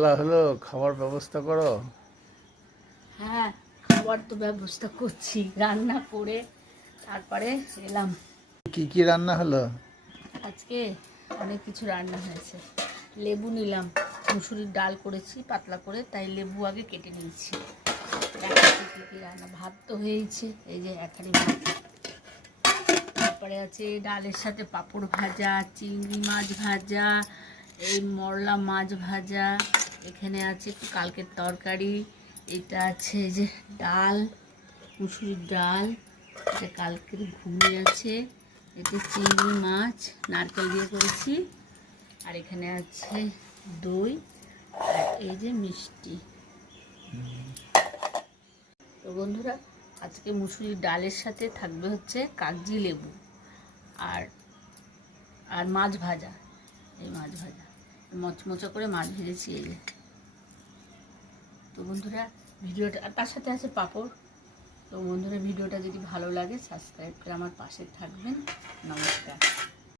বলা হলো খাবার ব্যবস্থা করো। হ্যাঁ, খাবার তো ব্যবস্থা করছি, রান্না করে তারপরে এলাম। কি কি রান্না হলো? আজকে অনেক কিছু রান্না হয়েছে। লেবু নিলাম, মুসুরির ডাল করেছি পাতলা করে, তাই লেবু আগে কেটে নিয়েছি। দেখাচ্ছি কী কী রান্না। ভাত তো হয়েছে, এই যে এখানে ভাত। তারপরে আছে ডালের সাথে পাঁপড় ভাজা, চিংড়ি মাছ ভাজা, এই মরলা মাছ ভাজা, এখানে আছে একটু কালকের তরকারি, এটা আছে এই যে ডাল, মুসুরির ডাল, এটা কালকের ঘুগনি আছে, এতে চিংড়ি মাছ নারকেল দিয়ে করেছি, আর এখানে আছে দই, আর এই যে মিষ্টি। তো বন্ধুরা, আজকে মুসুরির ডালের সাথে থাকবে হচ্ছে কাগজি লেবু আর আর মাছ ভাজা। এই মাছ ভাজা মচমচা করে মাছ ভেজেছি এই যে। তো বন্ধুরা ভিডিওটা, আর তার সাথে আছে পাঁপড়। তো বন্ধুরা ভিডিওটা যদি ভালো লাগে সাবস্ক্রাইব করে আমার পাশে থাকবেন। নমস্কার।